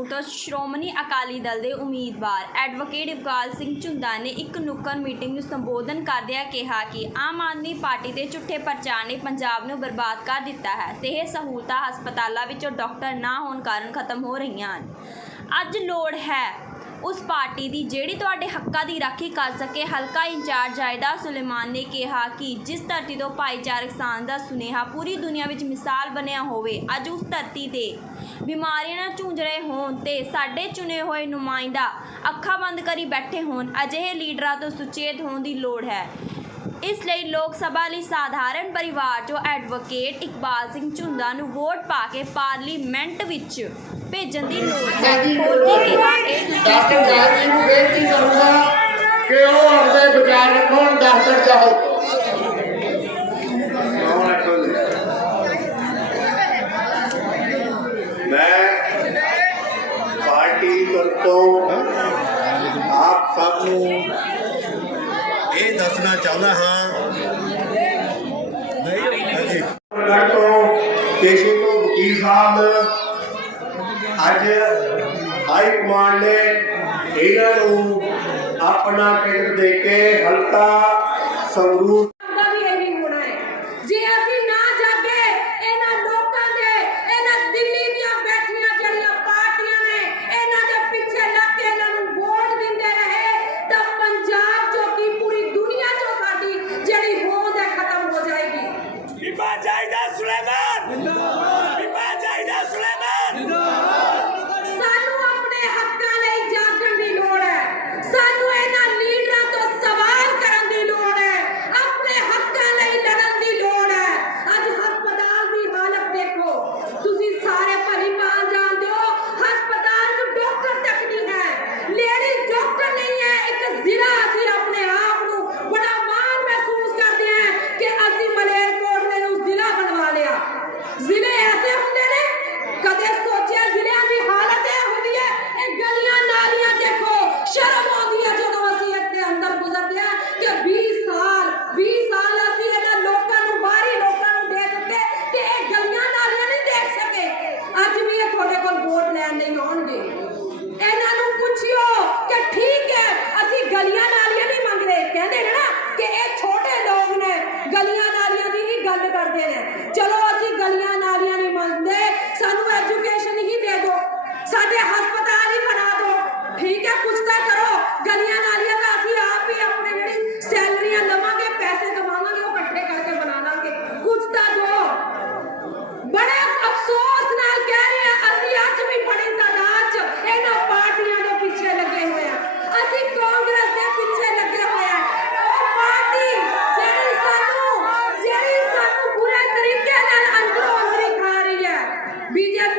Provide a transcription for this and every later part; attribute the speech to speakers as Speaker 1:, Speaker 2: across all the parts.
Speaker 1: ਸੰਗਰੂਰ ਸ਼੍ਰੋਮਣੀ ਅਕਾਲੀ ਦਲ ਦੇ ਉਮੀਦਵਾਰ ਐਡਵੋਕੇਟ ਇਕਬਾਲ ਸਿੰਘ ਝੁੰਦਾ ਨੇ ਇੱਕ ਨੁੱਕਰ ਮੀਟਿੰਗ ਨੂੰ ਸੰਬੋਧਨ ਕਰਦਿਆਂ ਕਿਹਾ ਕਿ ਆਮ ਆਦਮੀ ਪਾਰਟੀ ਦੇ ਝੂਠੇ ਪ੍ਰਚਾਰ ਨੇ ਪੰਜਾਬ ਨੂੰ ਬਰਬਾਦ ਕਰ ਦਿੱਤਾ ਹੈ ਸਿਹਤ ਸਹੂਲਤਾਂ ਹਸਪਤਾਲਾਂ ਵਿੱਚੋਂ ਡਾਕਟਰ ਨਾ ਹੋਣ ਕਾਰਨ ਖਤਮ ਹੋ ਰਹੀਆਂ ਹਨ। ਅੱਜ ਲੋੜ ਹੈ ਉਸ ਪਾਰਟੀ ਦੀ ਜਿਹੜੀ ਤੁਹਾਡੇ ਹੱਕਾਂ ਦੀ ਰਾਖੀ ਕਰ ਸਕੇ, ਹਲਕਾ ਇੰਚਾਰਜ ਜਾਇਦਾ ਸੁਲੇਮਾਨ ਨੇ ਕਿਹਾ ਕਿ ਜਿਸ ਧਰਤੀ ਤੋਂ ਭਾਈਚਾਰਕ ਸਾਂਝ ਦਾ ਸੁਨੇਹਾ ਪੂਰੀ ਦੁਨੀਆ ਵਿੱਚ ਮਿਸਾਲ ਬਣਿਆ ਹੋਵੇ, ਅੱਜ ਉਸ ਧਰਤੀ ਤੇ ਬਿਮਾਰੀਆਂ ਨਾਲ ਜੂਝ ਰਹੇ ਹੋਣ ਤੇ ਸਾਡੇ ਚੁਣੇ ਹੋਏ ਨੁਮਾਇੰਦਾ ਅੱਖਾਂ ਬੰਦ ਕਰੀ ਬੈਠੇ ਹੋਣ, ਅਜਿਹੇ ਲੀਡਰਾਂ ਤੋਂ ਸੁਚੇਤ ਹੋਣ ਦੀ ਲੋੜ ਹੈ। ਇਸ ਲਈ ਲੋਕ ਸਭਾ ਲਈ ਸਾਧਾਰਨ ਪਰਿਵਾਰ ਚੋਂ ਐਡਵੋਕੇਟ ਇਕਬਾਲ ਸਿੰਘ ਝੁੰਦਾ ਨੂੰ ਵੋਟ ਪਾ ਕੇ ਪਾਰਲੀਮੈਂਟ ਵਿੱਚ ਭੇਜਣ ਦੀ ਲੋੜ ਹੈ ਹੋਰ ਕੀ ਕਿਹਾ ਇਹ ਤੁਸੀਂ
Speaker 2: ਡਾਕਟਰ ਜੈਨ ਜੀ ਨੂੰ ਬੇਨਤੀ ਕਰੂੰਗਾ ਕਿ ਉਹ ਆਪਣੇ ਵਿਚਾਰ ਰੱਖਣ ਡਾਕਟਰ ਚਾਹੋ
Speaker 3: ਮੈਂ ਪਾਰਟੀ ਤਰਫੋਂ ਆਪ ਸਭ ਨੂੰ ਇਹ ਦੱਸਣਾ ਚਾਹੁੰਦਾ ਹਾਂ ਅੱਜ ਹਾਈ ਕਮਾਂਡ ਨੇ ਇਹਨਾਂ ਨੂੰ ਆਪਣਾ ਟਿਕਟ ਦੇ ਕੇ ਹਲਕਾ ਸੰਗਰੂਰ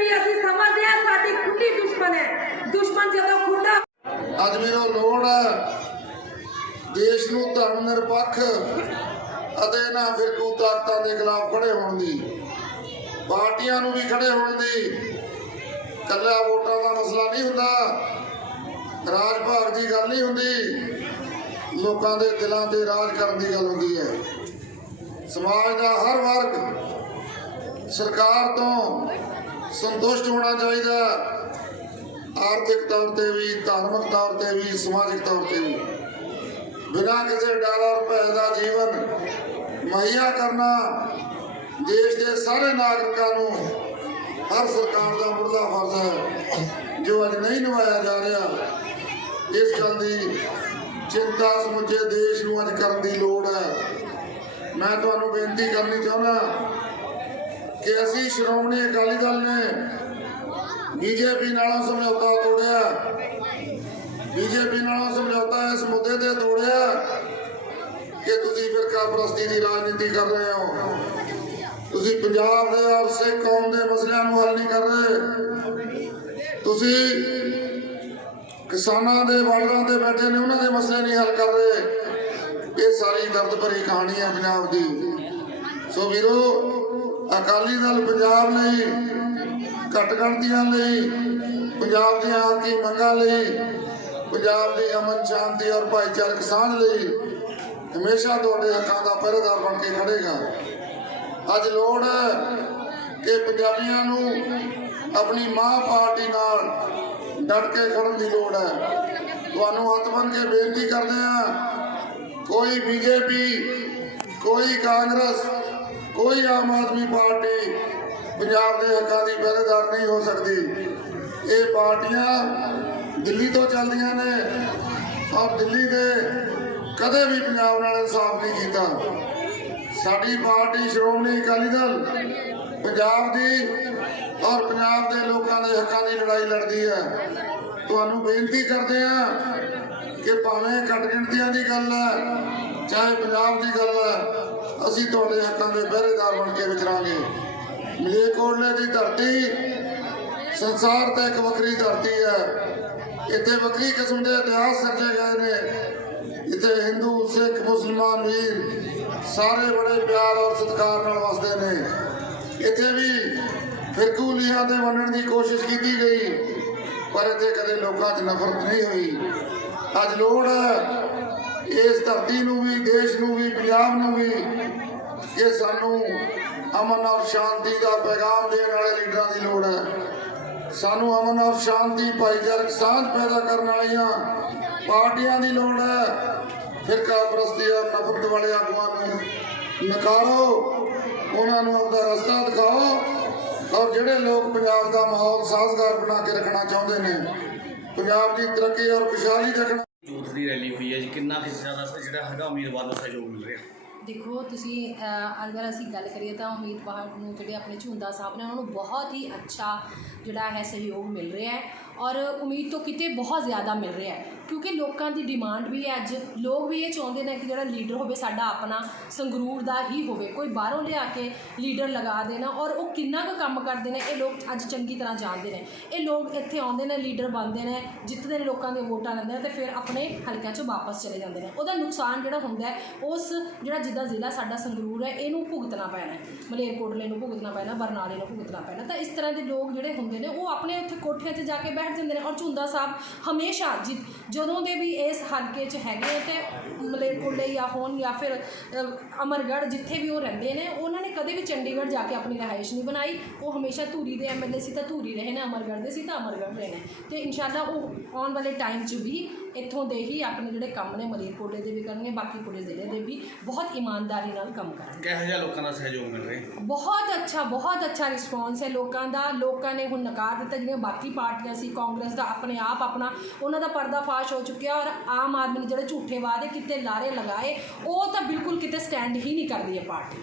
Speaker 4: ਬੀਜੇਪੀ ਅਸੀਂ ਸਮਝਦੇ ਹਾਂ, ਸਾਡੀ ਖੁੱਲੀ ਦੁਸ਼ਮਣ ਹੈ। ਦੁਸ਼ਮਣ ਜਦੋਂ ਖੁੱਲਾ
Speaker 2: ਅੱਜ ਮੇਰੋ ਲੋੜ ਹੈ ਦੇਸ਼ ਨੂੰ ਧਰਮ ਨਿਰਪੱਖ ਅਤੇ ਨਾ ਫਿਰਕੂ ਤਾਕਤਾਂ ਦੇ ਖਿਲਾਫ ਖੜੇ ਹੋਣ ਦੀ। ਪਾਰਟੀਆਂ ਨੂੰ ਵੀ ਖੜੇ ਹੋਣ ਦੀ। ਕੱਲਾ ਵੋਟਾਂ ਦਾ ਮਸਲਾ ਨਹੀਂ ਹੁੰਦਾ। ਰਾਜ ਭਾਗ ਦੀ ਗੱਲ ਨਹੀਂ ਹੁੰਦੀ। ਲੋਕਾਂ ਦੇ ਦਿਲਾਂ ਤੇ ਰਾਜ ਕਰਨ ਦੀ ਗੱਲ ਹੁੰਦੀ ਹੈ। ਸਮਾਜ ਦਾ ਹਰ ਵਰਗ ਸਰਕਾਰ ਤੋਂ ਸੰਤੁਸ਼ਟ ਹੋਣਾ ਚਾਹੀਦਾ। ਆਰਥਿਕ ਤੌਰ ਤੇ ਵੀ, ਧਾਰਮਿਕ ਤੌਰ ਤੇ ਵੀ, ਸਮਾਜਿਕ ਤੌਰ ਤੇ ਵੀ। ਬਿਨਾਂ ਕਿਸੇ ਡਾਲਰ ਰੁਪਏ ਦਾ ਜੀਵਨ ਮੁਹੱਈਆ ਕਰਨਾ ਦੇਸ਼ ਦੇ ਸਾਰੇ ਨਾਗਰਿਕਾਂ ਨੂੰ ਹਰ ਸਰਕਾਰ ਦਾ ਮੁੱਢਲਾ ਫਰਜ਼ ਹੈ, ਜੋ ਅੱਜ ਨਹੀਂ ਨਿਭਾਇਆ ਜਾ ਰਿਹਾ। ਇਸ ਗੱਲ ਦੀ ਚਿੰਤਾ ਸਮੁੱਚੇ ਦੇਸ਼ ਨੂੰ ਅੱਜ ਕਰਨ ਦੀ ਲੋੜ ਹੈ। ਮੈਂ ਤੁਹਾਨੂੰ ਬੇਨਤੀ ਕਰਨੀ ਚਾਹੁੰਦਾ ਕਿ ਅਸੀਂ ਸ਼੍ਰੋਮਣੀ ਅਕਾਲੀ ਦਲ ਨੇ ਬੀਜੇਪੀ ਨਾਲੋਂ ਸਮਝੌਤਾ ਤੋੜਿਆ। ਬੀਜੇਪੀ ਨਾਲੋਂ ਸਮਝੌਤਾ ਇਸ ਮੁੱਦੇ ਤੇ ਤੋੜਿਆ ਕਿ ਤੁਸੀਂ ਫਿਰ ਪ੍ਰਸਤੀ ਦੀ ਰਾਜਨੀਤੀ ਕਰ ਰਹੇ ਹੋ। ਤੁਸੀਂ ਪੰਜਾਬ ਦੇ ਔਰ ਸਿੱਖ ਕੌਮ ਦੇ ਮਸਲਿਆਂ ਨੂੰ ਹੱਲ ਨਹੀਂ ਕਰ ਰਹੇ। ਤੁਸੀਂ ਕਿਸਾਨਾਂ ਦੇ ਬਾਰਡਰਾਂ ਤੇ ਬੈਠੇ ਨੇ, ਉਹਨਾਂ ਦੇ ਮਸਲੇ ਨਹੀਂ ਹੱਲ ਕਰ ਰਹੇ। ਇਹ ਸਾਰੀ ਦਰਦ ਭਰੀ ਕਹਾਣੀ ਹੈ ਪੰਜਾਬ ਦੀ। ਸੋ ਵੀਰੋ ਅਕਾਲੀ ਦਲ ਪੰਜਾਬ ਲਈ ਘੱਟ ਗਿਣਤੀਆਂ ਲਈ, ਪੰਜਾਬ ਦੀਆਂ ਹੱਕੀ ਮੰਗਾਂ ਲਈ, ਪੰਜਾਬ ਦੀ ਅਮਨ, ਸ਼ਾਂਤੀ ਔਰ ਭਾਈਚਾਰਕ ਸਾਂਝ ਲਈ ਹਮੇਸ਼ਾ ਤੁਹਾਡੇ ਹੱਕਾਂ ਦਾ ਪਹਿਰੇਦਾਰ ਬਣ ਕੇ ਖੜੇਗਾ। ਅੱਜ ਲੋੜ ਹੈ ਕਿ ਪੰਜਾਬੀਆਂ ਨੂੰ ਆਪਣੀ ਮਾਂ ਪਾਰਟੀ ਨਾਲ ਡਟ ਕੇ ਖੜਨ ਦੀ ਲੋੜ ਹੈ। ਤੁਹਾਨੂੰ ਹੱਥ ਬੰਨ੍ਹ ਕੇ ਬੇਨਤੀ ਕਰਦੇ ਹਾਂ, ਕੋਈ ਬੀਜੇਪੀ, ਕੋਈ ਕਾਂਗਰਸ ਕੋਈ ਆਮ ਆਦਮੀ ਪਾਰਟੀ ਪੰਜਾਬ ਦੇ ਹੱਕਾਂ ਦੀ ਪਹਿਰੇਦਾਰ ਨਹੀਂ ਹੋ ਸਕਦੀ। ਇਹ ਪਾਰਟੀਆਂ ਦਿੱਲੀ ਤੋਂ ਚੱਲਦੀਆਂ ਨੇ ਔਰ ਦਿੱਲੀ ਦੇ ਕਦੇ ਵੀ ਪੰਜਾਬ ਨਾਲ ਇਨਸਾਫ ਨਹੀਂ ਕੀਤਾ। ਸਾਡੀ ਪਾਰਟੀ ਸ਼੍ਰੋਮਣੀ ਅਕਾਲੀ ਦਲ ਪੰਜਾਬ ਦੀ ਔਰ ਪੰਜਾਬ ਦੇ ਲੋਕਾਂ ਦੇ ਹੱਕਾਂ ਦੀ ਲੜਾਈ ਲੜਦੀ ਹੈ। ਤੁਹਾਨੂੰ ਬੇਨਤੀ ਕਰਦੇ ਆ ਕਿ ਭਾਵੇਂ ਘੱਟ ਗਿਣਤੀਆਂ ਦੀ ਗੱਲ ਹੈ, ਚਾਹੇ ਪੰਜਾਬ ਦੀ ਗੱਲ ਹੈ ਅਸੀਂ ਤੁਹਾਡੇ ਹੱਕਾਂ ਦੇ ਪਹਿਰੇਦਾਰ ਬਣ ਕੇ ਵਿਚਰਾਂਗੇ। ਮਲੇਰਕੋਟਲੇ ਦੀ ਧਰਤੀ ਸੰਸਾਰ ਤੇ ਇੱਕ ਵੱਖਰੀ ਧਰਤੀ ਹੈ। ਇੱਥੇ ਵੱਖਰੀ ਕਿਸਮ ਦੇ ਇਤਿਹਾਸ ਸਿਰਜੇ ਗਏ ਨੇ। ਇੱਥੇ ਹਿੰਦੂ ਸਿੱਖ ਮੁਸਲਮਾਨ ਵੀਰ ਸਾਰੇ ਬੜੇ ਪਿਆਰ ਔਰ ਸਤਿਕਾਰ ਨਾਲ ਵਸਦੇ ਨੇ। ਇੱਥੇ ਵੀ ਫਿਰਕੂ ਲੀਹਾਂ ਤੇ ਵੰਡਣ ਦੀ ਕੋਸ਼ਿਸ਼ ਕੀਤੀ ਗਈ, ਪਰ ਇੱਥੇ ਕਦੇ ਲੋਕਾਂ 'ਚ ਨਫ਼ਰਤ ਨਹੀਂ ਹੋਈ। ਅੱਜ ਲੋੜ ਹੈ ਇਸ ਧਰਤੀ ਨੂੰ ਵੀ, ਦੇਸ਼ ਨੂੰ ਵੀ, ਪੰਜਾਬ ਨੂੰ ਵੀ ਕਿ ਸਾਨੂੰ ਅਮਨ ਔਰ ਸ਼ਾਂਤੀ ਦਾ ਪੈਗਾਮ ਦੇਣ ਵਾਲੇ ਲੀਡਰਾਂ ਦੀ ਲੋੜ ਹੈ। ਸਾਨੂੰ ਅਮਨ ਔਰ ਸ਼ਾਂਤੀ, ਭਾਈਚਾਰਕ ਸਾਂਝ ਪੈਦਾ ਕਰਨ ਵਾਲੀਆਂ ਪਾਰਟੀਆਂ ਦੀ ਲੋੜ ਹੈ। ਫਿਰਕਾ ਪ੍ਰਸਤੀ ਔਰ ਨਫ਼ਰਤ ਵਾਲੇ ਆਗੂਆਂ ਨੂੰ ਨਕਾਰੋ, ਉਹਨਾਂ ਨੂੰ ਆਪਦਾ ਰਸਤਾ ਦਿਖਾਓ ਔਰ ਜਿਹੜੇ ਲੋਕ ਪੰਜਾਬ ਦਾ ਮਾਹੌਲ ਸਾਜ਼ਗਾਰ ਬਣਾ ਕੇ ਰੱਖਣਾ ਚਾਹੁੰਦੇ ਨੇ, ਪੰਜਾਬ ਦੀ ਤਰੱਕੀ ਔਰ ਖੁਸ਼ਹਾਲੀ ਰੱਖਣਾ
Speaker 5: ਯੂਥ ਦੀ ਰੈਲੀ ਹੋਈ ਹੈ ਜੀ ਕਿੰਨਾ ਕੁ ਜ਼ਿਆਦਾ ਜਿਹੜਾ ਹੈਗਾ ਉਮੀਦਵਾਰ ਨੂੰ ਸਹਿਯੋਗ ਮਿਲ ਰਿਹਾ?
Speaker 3: ਦੇਖੋ ਤੁਸੀਂ ਅਹ, ਅਗਰ ਅਸੀਂ ਗੱਲ ਕਰੀਏ ਤਾਂ ਉਮੀਦਵਾਰ ਨੂੰ ਜਿਹੜੇ ਆਪਣੇ ਝੁੰਦਾ ਸਾਹਿਬ ਨੇ ਉਹਨਾਂ ਨੂੰ ਬਹੁਤ ਹੀ ਅੱਛਾ ਜਿਹੜਾ ਹੈ ਸਹਿਯੋਗ ਮਿਲ ਰਿਹਾ ਹੈ। ਔਰ ਉਮੀਦ ਤੋਂ ਕਿਤੇ ਬਹੁਤ ਜ਼ਿਆਦਾ ਮਿਲ ਰਿਹਾ ਹੈ, ਕਿਉਂਕਿ ਲੋਕਾਂ ਦੀ ਡਿਮਾਂਡ ਵੀ ਹੈ ਅੱਜ। ਲੋਕ ਵੀ ਇਹ ਚਾਹੁੰਦੇ ਨੇ ਕਿ ਜਿਹੜਾ ਲੀਡਰ ਹੋਵੇ, ਸਾਡਾ ਆਪਣਾ ਸੰਗਰੂਰ ਦਾ ਹੀ ਹੋਵੇ। ਕੋਈ ਬਾਹਰੋਂ ਲਿਆ ਕੇ ਲੀਡਰ ਲਗਾ ਦੇਣਾ ਔਰ ਉਹ ਕਿੰਨਾ ਕੁ ਕੰਮ ਕਰਦੇ ਨੇ, ਇਹ ਲੋਕ ਅੱਜ ਚੰਗੀ ਤਰ੍ਹਾਂ ਜਾਣਦੇ ਨੇ। ਇਹ ਲੋਕ ਇੱਥੇ ਆਉਂਦੇ ਨੇ ਲੀਡਰ ਬਣਦੇ ਨੇ, ਜਿੱਤਦੇ ਨੇ ਲੋਕਾਂ ਦੇ ਵੋਟਾਂ ਲੈਂਦੇ ਨੇ ਤੇ ਫਿਰ ਆਪਣੇ ਹਲਕਿਆਂ 'ਚੋਂ ਵਾਪਸ ਚਲੇ ਜਾਂਦੇ ਨੇ। ਉਹਦਾ ਨੁਕਸਾਨ ਜਿਹੜਾ ਹੁੰਦਾ ਹੈ, ਉਸ ਜਿਹੜਾ ਜਿੱਦਾਂ ਜ਼ਿਲ੍ਹਾ ਸਾਡਾ ਸੰਗਰੂਰ ਹੈ, ਇਹਨੂੰ ਭੁਗਤਣਾ ਪੈਣਾ ਮਲੇਰਕੋਟਲੇ ਨੂੰ ਭੁਗਤਣਾ ਪੈਣਾ, ਬਰਨਾਲੇ ਨੂੰ ਭੁਗਤਣਾ ਪੈਣਾ। ਤਾਂ ਇਸ ਤਰ੍ਹਾਂ ਦੇ ਲੋਕ ਜਿਹੜੇ ਹੁੰਦੇ ਨੇ, ਉਹ ਆਪਣੇ ਉੱਥੇ ਕੋਠਿਆਂ 'ਤੇ ਜਾ ਕੇ ਬੈਠ ਜਾਂਦੇ ਨੇ ਔਰ ਝੁੰਦਾ ਸਾਹਿਬ ਹਮੇਸ਼ਾ ਜਿ ਜਦੋਂ ਦੇ ਵੀ ਇਸ ਹਲਕੇ 'ਚ ਹੈਗੇ ਆ ਤੇ ਮਲੇਰਕੋਟਲੇ ਜਾਂ ਹੋਣ ਜਾਂ ਫਿਰ ਅ, ਅਮਰਗੜ੍ਹ ਜਿੱਥੇ ਵੀ ਉਹ ਰਹਿੰਦੇ ਨੇ ਉਹਨਾਂ ਨੇ ਕਦੇ ਵੀ ਚੰਡੀਗੜ੍ਹ ਜਾ ਕੇ ਆਪਣੀ ਰਿਹਾਇਸ਼ ਨਹੀਂ ਬਣਾਈ। ਉਹ ਹਮੇਸ਼ਾ ਧੂਰੀ ਦੇ ਐਮਐਲਏ ਸੀ ਤਾਂ ਧੂਰੀ ਰਹੇ ਨੇ ਅਮਰਗੜ੍ਹ ਦੇ ਸੀ ਤਾਂ ਅਮਰਗੜ੍ਹ ਰਹੇ ਨੇ। ਤੇ ਇਨਸ਼ਾਅੱਲਾ ਉਹ ਆਉਣ ਵਾਲੇ ਟਾਈਮ 'ਚ ਵੀ ਇੱਥੋਂ ਦੇ ਹੀ ਆਪਣੇ ਜਿਹੜੇ ਕੰਮ ਨੇ ਮਲੇਰਕੋਟਲੇ ਦੇ ਵੀ ਕਰਨਗੇ ਬਾਕੀ ਪੁਲਿਸ ਜ਼ਿਲ੍ਹੇ ਦੇ ਵੀ ਬਹੁਤ ਇਮਾਨਦਾਰੀ ਨਾਲ ਕੰਮ ਕਰਨਗੇ।
Speaker 5: ਕਿਹੋ ਜਿਹਾ ਲੋਕਾਂ ਦਾ ਸਹਿਯੋਗ ਮਿਲ ਰਿਹਾ?
Speaker 3: ਬਹੁਤ ਅੱਛਾ ਬਹੁਤ ਅੱਛਾ ਰਿਸਪੌਂਸ ਹੈ ਲੋਕਾਂ ਦਾ। ਲੋਕਾਂ ਨੇ ਹੁਣ ਨਕਾਰ ਦਿੱਤਾ ਜਿਹੜੀਆਂ ਬਾਕੀ ਪਾਰਟੀਆਂ ਸੀ ਕਾਂਗਰਸ ਦਾ ਆਪਣੇ ਆਪ ਆਪਣਾ ਉਹਨਾਂ ਦਾ ਪਰਦਾਫਾਸ਼ ਹੋ ਚੁੱਕਿਆ ਔਰ ਆਮ ਆਦਮੀ ਨੇ ਜਿਹੜੇ ਝੂਠੇ ਵਾਅਦੇ ਕਿਤੇ ਲਾਰੇ ਲਗਾਏ ਉਹ ਤਾਂ ਬਿਲਕੁਲ ਕਿਤੇ ਸਟੈਂਡ ਹੀ ਨਹੀਂ ਕਰਦੀ ਹੈ ਪਾਰਟੀ।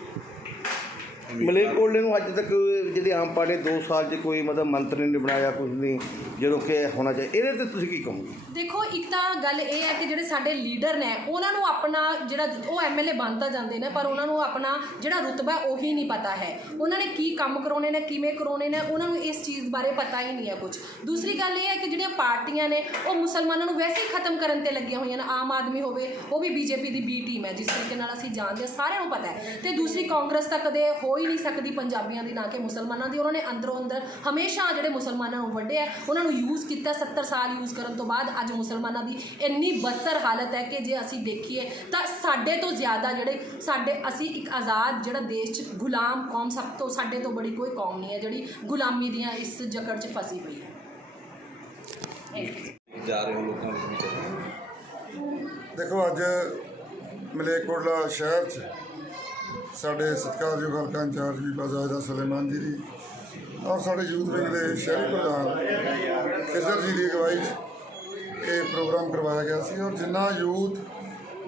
Speaker 6: ਮਲੇਰਕੋਟਲੇ ਨੂੰ ਅੱਜ ਤੱਕ ਜਿਹੜੀ ਆਮ ਪਾਰਟੀ ਨੇ 2 ਸਾਲ 'ਚ ਕੋਈ ਮਤਲਬ ਮੰਤਰੀ ਨਹੀਂ ਬਣਾਇਆ ਕੁਝ ਨਹੀਂ ਜਦੋਂ ਕਿ ਹੋਣਾ ਚਾਹੀਦਾ ਇਹਦੇ ਤੇ ਤੁਸੀਂ ਕੀ ਕਹੋਗੇ?
Speaker 3: ਦੇਖੋ ਇੱਕ ਤਾਂ ਗੱਲ ਇਹ ਹੈ ਕਿ ਜਿਹੜੇ ਸਾਡੇ ਲੀਡਰ ਨੇ ਉਹਨਾਂ ਨੂੰ ਆਪਣਾ ਜਿਹੜਾ ਉਹ ਐਮਐਲਏ ਬਣ ਤਾਂ ਜਾਂਦੇ ਨੇ ਪਰ ਉਹਨਾਂ ਨੂੰ ਆਪਣਾ ਜਿਹੜਾ ਰੁਤਬਾ ਹੈ ਉਹੀ ਨਹੀਂ ਪਤਾ ਹੈ। ਉਹਨਾਂ ਨੇ ਕੀ ਕੰਮ ਕਰਾਉਣੇ ਨੇ ਕਿਵੇਂ ਕਰਾਉਣੇ ਨੇ ਉਹਨਾਂ ਨੂੰ ਇਸ ਚੀਜ਼ ਬਾਰੇ ਪਤਾ ਹੀ ਨਹੀਂ ਹੈ ਕੁਝ ਦੂਸਰੀ ਗੱਲ ਇਹ ਹੈ ਕਿ ਜਿਹੜੀਆਂ ਪਾਰਟੀਆਂ ਨੇ ਉਹ ਮੁਸਲਮਾਨਾਂ ਨੂੰ ਵੈਸੇ ਹੀ ਖਤਮ ਕਰਨ ਤੇ ਲੱਗੀਆਂ ਹੋਈਆਂ ਨੇ। ਆਮ ਆਦਮੀ ਹੋਵੇ ਉਹ ਵੀ ਬੀਜੇਪੀ ਦੀ ਬੀ ਟੀਮ ਹੈ ਜਿਸ ਤਰੀਕੇ ਨਾਲ ਅਸੀਂ ਜਾਣਦੇ ਹਾਂ ਸਾਰਿਆਂ ਨੂੰ ਪਤਾ ਹੈ। ਤੇ ਦੂਸਰੀ ਕਾਂਗਰਸ ਤਾਂ ਕਦੇ ਹੋ ਹੀ ਨਹੀਂ ਸਕਦੀ ਪੰਜਾਬੀਆਂ ਦੀ ਨਾ ਕਿ ਮੁਸਲਮਾਨਾਂ ਦੀ। ਉਹਨਾਂ ਨੇ ਅੰਦਰੋਂ ਅੰਦਰ ਹਮੇਸ਼ਾ ਜਿਹੜੇ ਮੁਸਲਮਾਨਾਂ ਨੂੰ ਵੱਢਿਆ ਉਹਨਾਂ ਨੂੰ ਯੂਜ਼ ਕੀਤਾ 70 ਸਾਲ ਯੂਜ਼ ਕਰਨ ਤੋਂ ਬਾਅਦ ਅੱਜ ਮੁਸਲਮਾਨਾਂ ਦੀ ਇੰਨੀ ਬੱਤਰ ਹਾਲਤ ਹੈ ਕਿ ਜੇ ਅਸੀਂ ਦੇਖੀਏ ਤਾਂ ਸਾਡੇ ਤੋਂ ਜ਼ਿਆਦਾ ਜਿਹੜੇ ਸਾਡੇ ਅਸੀਂ ਇੱਕ ਆਜ਼ਾਦ ਜਿਹੜਾ ਦੇਸ਼ 'ਚ ਗੁਲਾਮ ਕੌਮ ਸਭ ਤੋਂ ਸਾਡੇ ਤੋਂ ਬੜੀ ਕੋਈ ਕੌਮ ਨਹੀਂ ਹੈ ਜਿਹੜੀ ਗੁਲਾਮੀ ਦੀਆਂ ਇਸ ਜਕੜ 'ਚ ਫਸੀ ਹੋਈ ਹੈ।
Speaker 5: ਜਾ ਰਹੇ ਹੋ ਲੋਕਾਂ ਦੇ ਵਿੱਚ?
Speaker 2: ਦੇਖੋ ਅੱਜ ਮਲੇਰਕੋਟਲਾ ਸ਼ਹਿਰ 'ਚ ਸਾਡੇ ਸਤਿਕਾਰਯੋਗ ਹਲਕਾ ਇੰਚਾਰਜ ਬੀਬਾ ਜ਼ਾਹਿਦਾ ਸੁਲੇਮਾਨ ਜੀ ਦੀ, ਔਰ ਸਾਡੇ ਯੂਥ ਵਿੰਗ ਦੇ ਸ਼ਹਿਰੀ ਪ੍ਰਧਾਨ ਖਿਜ਼ਰ ਜੀ ਦੀ ਅਗਵਾਈ 'ਚ ਇਹ ਪ੍ਰੋਗਰਾਮ ਕਰਵਾਇਆ ਗਿਆ ਸੀ। ਔਰ ਜਿੰਨਾ ਯੂਥ,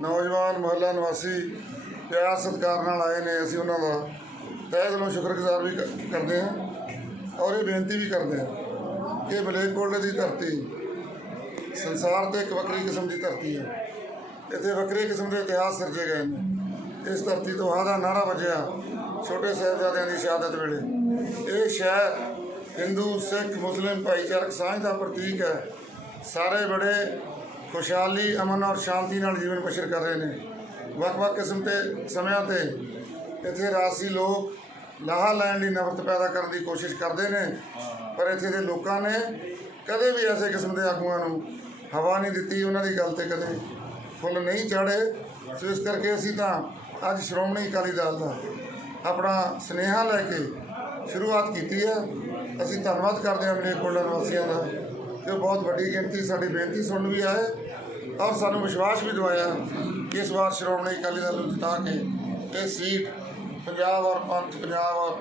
Speaker 2: ਨੌਜਵਾਨ, ਮਹੱਲਾ, ਨਿਵਾਸੀ ਪਿਆਰ, ਸਤਿਕਾਰ ਨਾਲ ਆਏ ਨੇ, ਅਸੀਂ ਉਹਨਾਂ ਦਾ ਤਹਿ ਦਿਲੋਂ ਸ਼ੁਕਰਗੁਜ਼ਾਰ ਵੀ ਕਰਦੇ ਹਾਂ ਔਰ ਇਹ ਬੇਨਤੀ ਵੀ ਕਰਦੇ ਹਾਂ ਕਿ ਮਲੇਰਕੋਟਲੇ ਦੀ ਧਰਤੀ ਸੰਸਾਰ ਤੇ ਇੱਕ ਵੱਖਰੀ ਕਿਸਮ ਦੀ ਧਰਤੀ ਹੈ। ਇੱਥੇ ਵੱਖਰੇ ਕਿਸਮ ਦੇ ਇਤਿਹਾਸ ਸਿਰਜੇ ਗਏ ਨੇ। ਇਸ ਧਰਤੀ ਤੋਂ ਆਦਾ ਨਾਰਾ ਵੱਜਿਆ ਛੋਟੇ ਸਾਹਿਬਜ਼ਾਦਿਆਂ ਦੀ ਸ਼ਹਾਦਤ ਵੇਲੇ। ਇਹ ਸ਼ਹਿਰ ਹਿੰਦੂ, ਸਿੱਖ, ਮੁਸਲਿਮ ਭਾਈਚਾਰਕ ਸਾਂਝ ਦਾ ਪ੍ਰਤੀਕ ਹੈ। ਸਾਰੇ ਬੜੇ ਖੁਸ਼ਹਾਲੀ, ਅਮਨ ਔਰ ਸ਼ਾਂਤੀ ਨਾਲ ਜੀਵਨ ਬਸ਼ਰ ਕਰ ਰਹੇ ਨੇ। ਵੱਖ-ਵੱਖ ਕਿਸਮ ਤੇ ਸਮਿਆਂ ਤੇ ਇੱਥੇ ਰਾਸੀ ਲੋਕ ਲਾਹਾ ਲੈਣ ਲਈ ਨਫ਼ਰਤ ਪੈਦਾ ਕਰਨ ਦੀ ਕੋਸ਼ਿਸ਼ ਕਰਦੇ ਨੇ, ਪਰ ਇੱਥੇ ਦੇ ਲੋਕਾਂ ਨੇ ਕਦੇ ਵੀ ਐਸੇ ਕਿਸਮ ਦੇ ਆਗੂਆਂ ਨੂੰ ਹਵਾ ਨਹੀਂ ਦਿੱਤੀ, ਉਹਨਾਂ ਦੀ ਗੱਲ ਤੇ ਕਦੇ ਫੁੱਲ ਨਹੀਂ ਚਾੜੇ ਸੋ ਇਸ ਕਰਕੇ ਅਸੀਂ ਤਾਂ ਅੱਜ ਸ਼੍ਰੋਮਣੀ ਅਕਾਲੀ ਦਲ ਦਾ ਆਪਣਾ ਸਨੇਹਾ ਲੈ ਕੇ ਸ਼ੁਰੂਆਤ ਕੀਤੀ ਹੈ। ਅਸੀਂ ਧੰਨਵਾਦ ਕਰਦੇ ਹਾਂ ਆਪਣੇ ਮਲੇਰਕੋਟਲਾ ਨਿਵਾਸੀਆਂ ਦਾ ਕਿ ਉਹ ਬਹੁਤ ਵੱਡੀ ਗਿਣਤੀ ਸਾਡੀ ਬੇਨਤੀ ਸੁਣਨ ਵੀ ਆਏ ਔਰ ਸਾਨੂੰ ਵਿਸ਼ਵਾਸ ਵੀ ਦਿਵਾਇਆ ਕਿ ਇਸ ਵਾਰ ਸ਼੍ਰੋਮਣੀ ਅਕਾਲੀ ਦਲ ਨੂੰ ਜਿਤਾ ਕੇ ਇਹ ਸੀਟ ਪੰਜਾਬ ਔਰ ਪੰਥ ਪੰਜਾਬ ਔਰ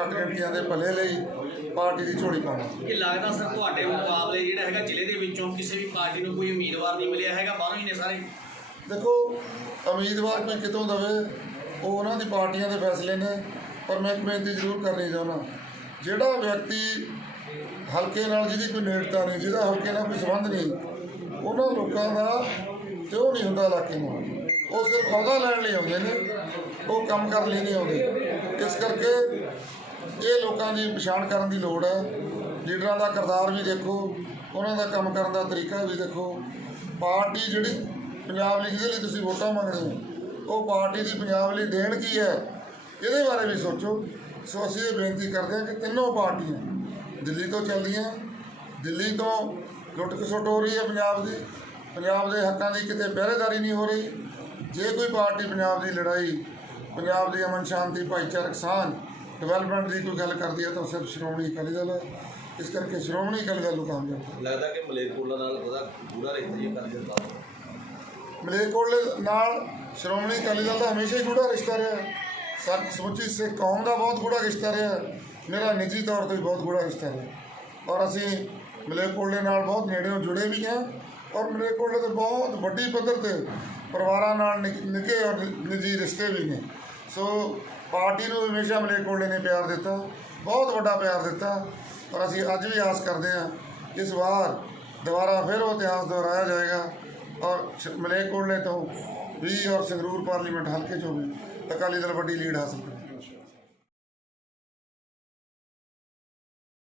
Speaker 2: ਘੱਟ ਗਿਣਤੀਆਂ ਦੇ ਭਲੇ ਲਈ ਪਾਰਟੀ ਦੀ ਝੋਲੀ ਪਾਉਣਾ
Speaker 5: ਕਿ ਲੱਗਦਾ ਸਰ ਤੁਹਾਡੇ ਮੁਕਾਬਲੇ ਜਿਹੜਾ ਹੈਗਾ ਜ਼ਿਲ੍ਹੇ ਦੇ ਵਿੱਚੋਂ ਕਿਸੇ ਵੀ ਪਾਰਟੀ ਨੂੰ ਕੋਈ ਉਮੀਦਵਾਰ ਨਹੀਂ ਮਿਲਿਆ ਹੈਗਾ, ਬਾਹਰੋਂ ਹੀ ਨੇ ਸਾਰੇ।
Speaker 2: ਦੇਖੋ, ਉਮੀਦਵਾਰ ਕੋਈ ਕਿਤੋਂ ਦਵੇ, ਉਹ ਉਹਨਾਂ ਦੀ ਪਾਰਟੀਆਂ ਦੇ ਫੈਸਲੇ ਨੇ, ਪਰ ਮੈਂ ਇੱਕ ਬੇਨਤੀ ਜ਼ਰੂਰ ਕਰਨੀ ਚਾਹੁੰਦਾ। ਜਿਹੜਾ ਵਿਅਕਤੀ ਹਲਕੇ ਨਾਲ ਜਿਹਦੀ ਕੋਈ ਨੇੜਤਾ ਨਹੀਂ, ਜਿਹਦਾ ਹਲਕੇ ਨਾਲ ਕੋਈ ਸੰਬੰਧ ਨਹੀਂ, ਉਹਨਾਂ ਲੋਕਾਂ ਦਾ ਤੇ ਉਹ ਨਹੀਂ ਹੁੰਦਾ ਇਲਾਕੇ ਨਾਲ ਉਹ ਸਿਰਫ ਅਹੁਦਾ ਲੈਣ ਲਈ ਆਉਂਦੇ ਨੇ, ਉਹ ਕੰਮ ਕਰਨ ਲਈ ਨਹੀਂ ਆਉਂਦੇ। ਇਸ ਕਰਕੇ ਇਹ ਲੋਕਾਂ ਦੀ ਪਛਾਣ ਕਰਨ ਦੀ ਲੋੜ ਹੈ। ਲੀਡਰਾਂ ਦਾ ਕਿਰਦਾਰ ਵੀ ਦੇਖੋ, ਉਹਨਾਂ ਦਾ ਕੰਮ ਕਰਨ ਦਾ ਤਰੀਕਾ ਵੀ ਦੇਖੋ। ਪਾਰਟੀ ਜਿਹੜੀ ਪੰਜਾਬ ਲਈ ਜਿਹਦੇ ਲਈ ਤੁਸੀਂ ਵੋਟਾਂ ਮੰਗਦੇ ਹੋ? ਉਹ ਪਾਰਟੀ ਦੀ ਪੰਜਾਬ ਲਈ ਦੇਣ ਕੀ ਹੈ? ਇਹਦੇ ਬਾਰੇ ਵੀ ਸੋਚੋ। ਸੋ ਅਸੀਂ ਇਹ ਬੇਨਤੀ ਕਰਦੇ ਹਾਂ ਕਿ ਤਿੰਨੋਂ ਪਾਰਟੀਆਂ ਦਿੱਲੀ ਤੋਂ ਚੱਲਦੀਆਂ, ਦਿੱਲੀ ਤੋਂ ਲੁੱਟ ਖਸੁੱਟ ਹੋ ਰਹੀ ਹੈ ਪੰਜਾਬ ਦੀ। ਪੰਜਾਬ ਦੇ ਹੱਕਾਂ ਦੀ ਕਿਤੇ ਪਹਿਰੇਦਾਰੀ ਨਹੀਂ ਹੋ ਰਹੀ। ਜੇ ਕੋਈ ਪਾਰਟੀ ਪੰਜਾਬ ਦੀ ਲੜਾਈ, ਪੰਜਾਬ ਦੀ ਅਮਨ ਸ਼ਾਂਤੀ, ਭਾਈਚਾਰਕ ਸਾਂਝ ਡਿਵੈਲਪਮੈਂਟ ਦੀ ਕੋਈ ਗੱਲ ਕਰਦੀ ਹੈ ਤਾਂ ਉਹ ਸਿਰਫ ਸ਼੍ਰੋਮਣੀ ਅਕਾਲੀ ਦਲ ਹੈ। ਇਸ ਕਰਕੇ ਸ਼੍ਰੋਮਣੀ ਅਕਾਲੀ ਦਲ ਨੂੰ ਕਾਮਯਾਬ
Speaker 5: ਲੱਗਦਾ ਕਿ ਮਲੇਰਕੋਟਲਾ ਨਾਲ ਉਹਦਾ ਪੂਰਾ ਰਿਸ਼ਤਾ ਹੀ ਕਰ ਦਿੱਤਾ
Speaker 2: ਮਲੇਰਕੋਟਲੇ ਨਾਲ ਸ਼੍ਰੋਮਣੀ ਅਕਾਲੀ ਦਲ ਦਾ ਹਮੇਸ਼ਾ ਹੀ ਗੂੜਾ ਰਿਸ਼ਤਾ ਰਿਹਾ ਹੈ। ਸਮੁੱਚੀ ਸਿੱਖ ਕੌਮ ਦਾ ਬਹੁਤ ਗੂੜਾ ਰਿਸ਼ਤਾ ਰਿਹਾ ਮੇਰਾ ਨਿੱਜੀ ਤੌਰ ਤੇ ਵੀ ਬਹੁਤ ਗੂੜਾ ਰਿਸ਼ਤਾ ਰਿਹਾ ਔਰ ਅਸੀਂ ਮਲੇਰਕੋਟਲੇ ਨਾਲ ਬਹੁਤ ਨੇੜਿਓਂ ਜੁੜੇ ਵੀ ਹਾਂ ਔਰ ਮਲੇਰਕੋਟਲੇ ਤੇ ਬਹੁਤ ਵੱਡੀ ਪੱਧਰ ਤੇ ਪਰਿਵਾਰਾਂ ਨਾਲ ਨਿੱਕ- ਨਿੱਘੇ ਔਰ ਨਿੱਜੀ ਰਿਸ਼ਤੇ ਵੀ ਨੇ। ਸੋ ਪਾਰਟੀ ਨੂੰ ਹਮੇਸ਼ਾ ਮਲੇਰਕੋਟਲੇ ਨੇ ਪਿਆਰ ਦਿੱਤਾ, ਬਹੁਤ ਵੱਡਾ ਪਿਆਰ ਦਿੱਤਾ। ਔਰ ਅਸੀਂ ਅੱਜ ਵੀ ਆਸ ਕਰਦੇ ਹਾਂ ਇਸ ਵਾਰ ਦੁਬਾਰਾ ਫਿਰ ਉਹ ਇਤਿਹਾਸ ਦੁਹਰਾਇਆ ਜਾਏਗਾ। ਔਰ ਸ਼- ਮਲੇਰਕੋਟਲੇ ਤੋਂ ਵੀ ਔਰ ਸੰਗਰੂਰ ਪਾਰਲੀਮੈਂਟ ਹਲਕੇ ਚੋਂ ਵੀ ਅਕਾਲੀ ਦਲ ਵੱਡੀ ਲੀਡ ਹਾਸਲ